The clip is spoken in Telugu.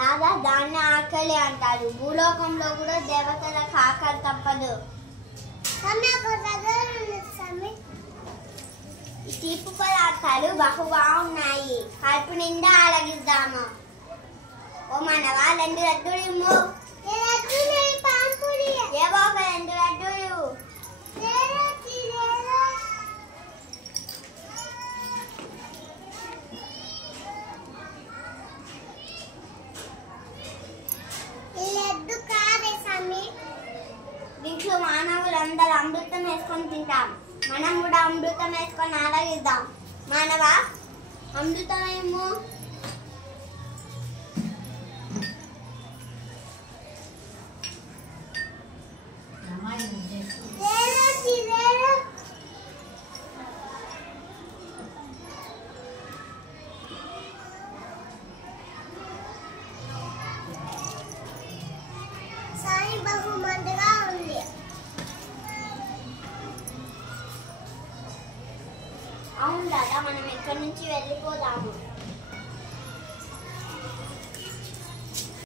నాదా దాన్ని ఆకలి అంటారు. భూలోకంలో కూడా దేవతలకు ఆకలి తప్పదు. ఈ తీపి పదార్థాలు బహుగా ఉన్నాయి. కడుపు నిండా ఆరగిద్దాము. ఓ మనవా 2 లడ్డూలు ఇమ్ము. ఏవో ఒక 2 లడ్డూలు. దీంట్లో మానవులందరూ అమృతం వేసుకొని తింటాం. మనం కూడా అమృతం వేసుకొని ఆరగిద్దాం. మానవా అమృతం ఏమో. బహుమందిగా ఉంది. అవును దాదా, మనం ఎక్కడి నుంచి వెళ్ళిపోదాము.